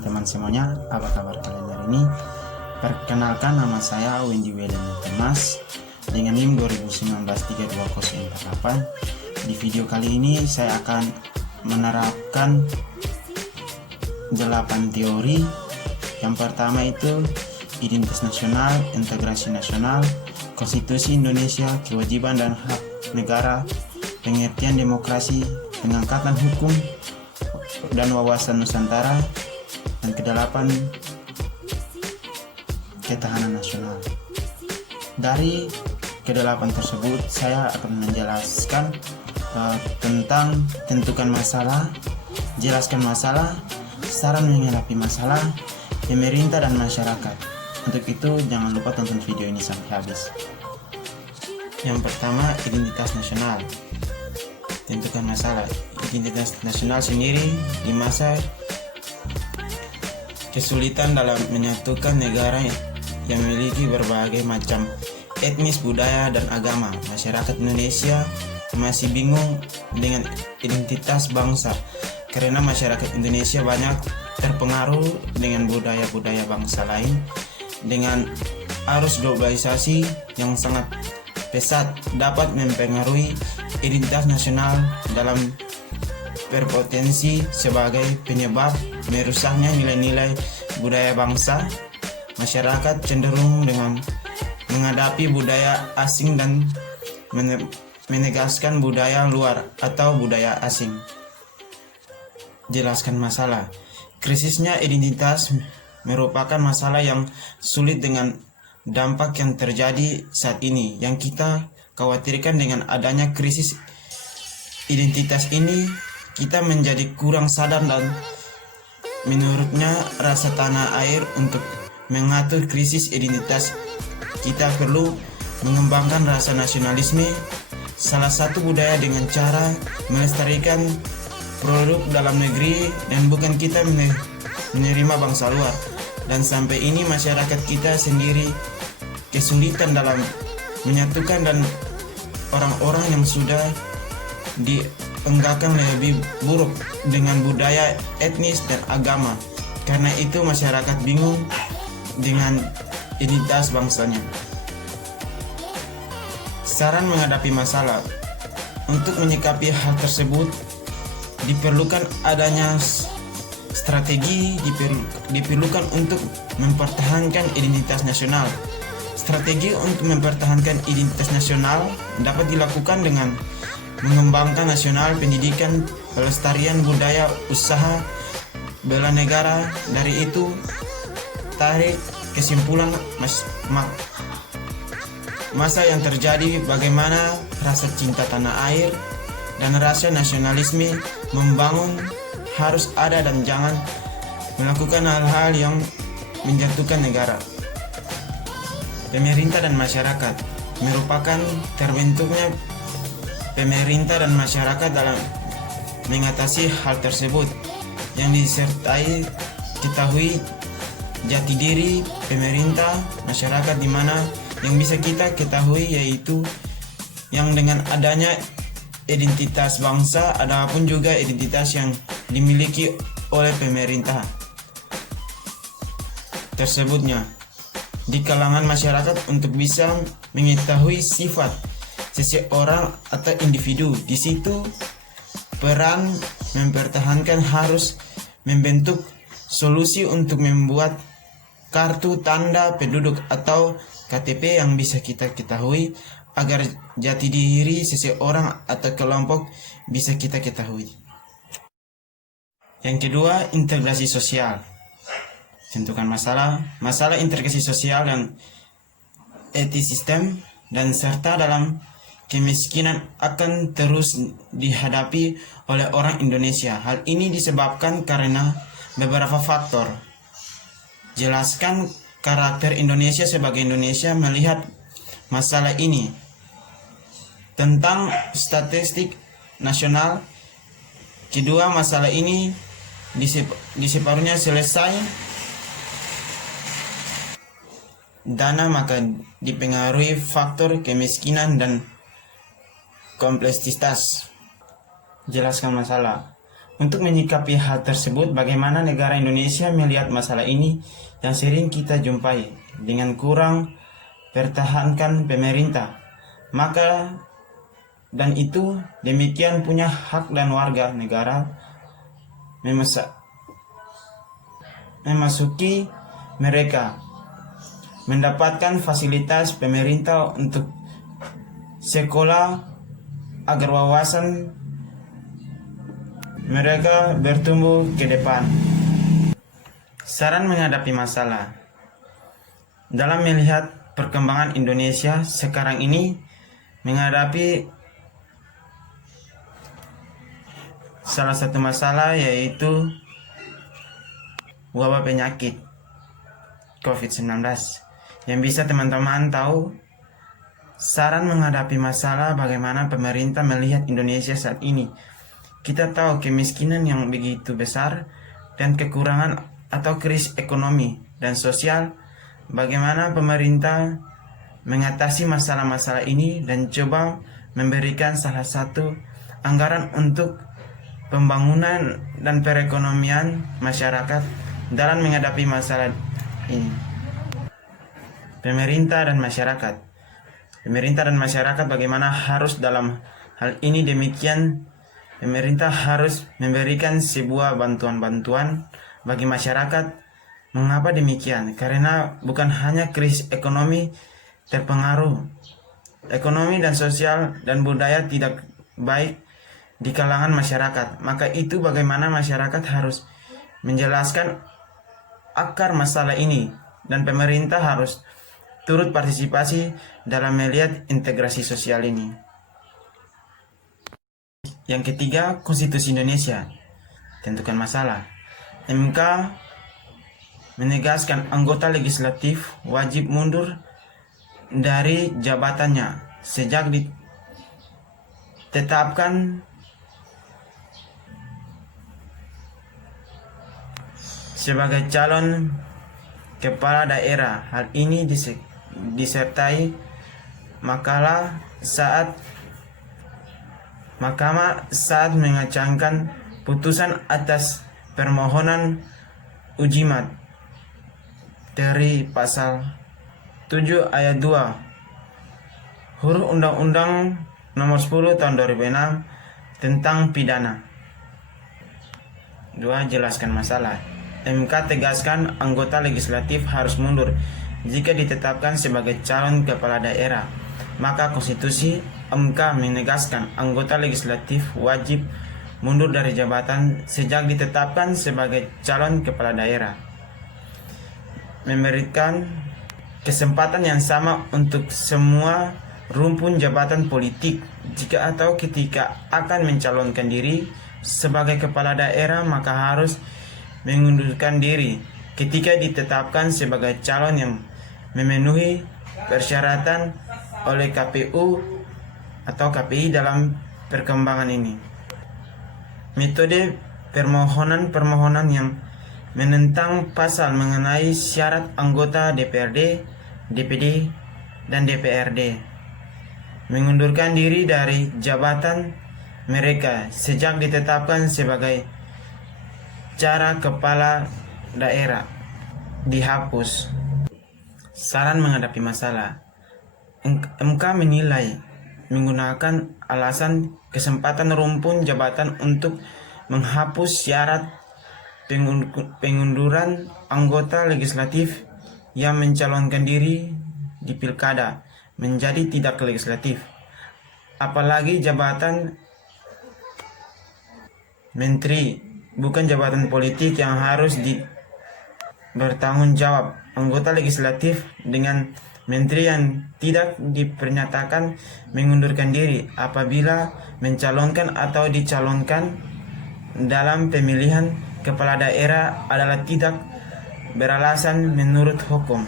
teman-teman semuanya, apa kabar kalian hari ini? Perkenalkan, nama saya Wendy William Thomas dengan NIM 2019-32048. Di video kali ini saya akan menerapkan 8 teori. Yang pertama itu identitas nasional, integrasi nasional, konstitusi Indonesia, kewajiban dan hak negara, pengertian demokrasi, pengangkatan hukum dan wawasan Nusantara, dan kedelapan ketahanan nasional. Dari kedelapan tersebut saya akan menjelaskan tentang tentukan masalah, jelaskan masalah, saran menghadapi masalah, pemerintah dan masyarakat. Untuk itu jangan lupa tonton video ini sampai habis. Yang pertama, identitas nasional. Tentukan masalah. Identitas nasional sendiri di masa kesulitan dalam menyatukan negara yang memiliki berbagai macam etnis, budaya, dan agama. Masyarakat Indonesia masih bingung dengan identitas bangsa karena masyarakat Indonesia banyak terpengaruh dengan budaya-budaya bangsa lain. Dengan arus globalisasi yang sangat pesat dapat mempengaruhi identitas nasional dalam berpotensi sebagai penyebab merusaknya nilai-nilai budaya bangsa. Masyarakat cenderung dengan menghadapi budaya asing dan menegaskan budaya luar atau budaya asing. Jelaskan masalah. Krisisnya identitas merupakan masalah yang sulit dengan dampak yang terjadi saat ini. Yang kita khawatirkan dengan adanya krisis identitas ini, kita menjadi kurang sadar dan menurutnya rasa tanah air untuk mengatur krisis identitas. Kita perlu mengembangkan rasa nasionalisme, salah satu budaya dengan cara melestarikan produk dalam negeri dan bukan kita menerima bangsa luar. Dan sampai ini masyarakat kita sendiri kesulitan dalam menyatukan dan orang-orang yang sudah dienggakkan lebih buruk dengan budaya, etnis, dan agama. Karena itu masyarakat bingung dengan identitas bangsanya. Saran menghadapi masalah. Untuk menyikapi hal tersebut diperlukan adanya strategi, diperlukan untuk mempertahankan identitas nasional. Strategi untuk mempertahankan identitas nasional dapat dilakukan dengan mengembangkan nasional pendidikan, pelestarian budaya, usaha, bela negara. Dari itu, tarik kesimpulan masa yang terjadi, bagaimana rasa cinta tanah air dan rasa nasionalisme membangun harus ada dan jangan melakukan hal-hal yang menjatuhkan negara. Pemerintah dan masyarakat merupakan terbentuknya pemerintah dan masyarakat dalam mengatasi hal tersebut yang disertai ketahui jati diri pemerintah masyarakat, di mana yang bisa kita ketahui yaitu yang dengan adanya identitas bangsa, adapun juga identitas yang dimiliki oleh pemerintah tersebutnya di kalangan masyarakat untuk bisa mengetahui sifat seseorang atau individu. Di situ peran mempertahankan harus membentuk solusi untuk membuat kartu tanda penduduk atau KTP yang bisa kita ketahui agar jati diri seseorang atau kelompok bisa kita ketahui. Yang kedua, integrasi sosial. Tentukan masalah integrasi sosial dan etis sistem dan serta dalam kemiskinan akan terus dihadapi oleh orang Indonesia. Hal ini disebabkan karena beberapa faktor. Jelaskan karakter Indonesia sebagai Indonesia melihat masalah ini. Tentang statistik nasional. Kedua, masalah ini di separuhnya selesai dana, maka dipengaruhi faktor kemiskinan dan kompleksitas. Jelaskan masalah. Untuk menyikapi hal tersebut, bagaimana negara Indonesia melihat masalah ini yang sering kita jumpai dengan kurang pertahankan pemerintah. Maka dan itu demikian punya hak dan warga negara memasuki mereka mendapatkan fasilitas pemerintah untuk sekolah agar wawasan mereka bertumbuh ke depan. Saran menghadapi masalah. Dalam melihat perkembangan Indonesia sekarang ini menghadapi salah satu masalah, yaitu wabah penyakit COVID-19. Yang bisa teman-teman tahu, saran menghadapi masalah bagaimana pemerintah melihat Indonesia saat ini. Kita tahu kemiskinan yang begitu besar dan kekurangan atau krisis ekonomi dan sosial. Bagaimana pemerintah mengatasi masalah-masalah ini dan coba memberikan salah satu anggaran untuk pembangunan dan perekonomian masyarakat dalam menghadapi masalah ini. Pemerintah dan masyarakat bagaimana harus dalam hal ini. Demikian, pemerintah harus memberikan sebuah bantuan-bantuan bagi masyarakat. Mengapa demikian? Karena bukan hanya krisis ekonomi terpengaruh, ekonomi dan sosial dan budaya tidak baik di kalangan masyarakat. Maka itu bagaimana masyarakat harus menjelaskan akar masalah ini, dan pemerintah harus turut partisipasi dalam melihat integrasi sosial ini. Yang ketiga, Konstitusi Indonesia tentukan masalah. MK menegaskan anggota legislatif wajib mundur dari jabatannya sejak ditetapkan sebagai calon kepala daerah. Hal ini disertai Mahkamah saat mengacangkan putusan atas permohonan uji materi pasal 7 ayat 2 huruf Undang-Undang Nomor 10 Tahun 2006 tentang pidana. 2. Jelaskan masalah. MK tegaskan anggota legislatif harus mundur jika ditetapkan sebagai calon kepala daerah. Maka Konstitusi MK menegaskan anggota legislatif wajib mundur dari jabatan sejak ditetapkan sebagai calon kepala daerah. Memberikan kesempatan yang sama untuk semua rumpun jabatan politik jika atau ketika akan mencalonkan diri sebagai kepala daerah, maka harus mengundurkan diri ketika ditetapkan sebagai calon yang memenuhi persyaratan oleh KPU atau KPI dalam perkembangan ini. Metode permohonan yang menentang pasal mengenai syarat anggota DPRD, DPD, dan DPRD mengundurkan diri dari jabatan mereka sejak ditetapkan sebagai cara kepala daerah dihapus. Saran menghadapi masalah. MK menilai menggunakan alasan kesempatan rumpun jabatan untuk menghapus syarat pengunduran anggota legislatif yang mencalonkan diri di pilkada menjadi tidak legislatif, apalagi jabatan menteri bukan jabatan politik yang harus bertanggung jawab. Anggota legislatif dengan menteri yang tidak dipernyatakan mengundurkan diri apabila mencalonkan atau dicalonkan dalam pemilihan kepala daerah adalah tidak beralasan menurut hukum.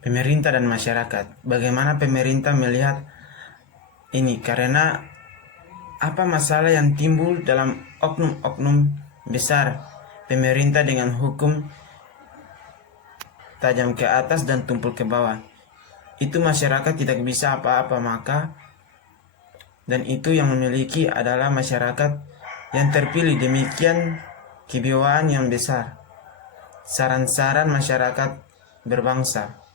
Pemerintah dan masyarakat. Bagaimana pemerintah melihat ini? Karena apa masalah yang timbul dalam oknum-oknum besar pemerintah dengan hukum tajam ke atas dan tumpul ke bawah. Itu masyarakat tidak bisa apa-apa, maka dan itu yang memiliki adalah masyarakat yang terpilih, demikian kewibawaan yang besar. Saran-saran masyarakat berbangsa.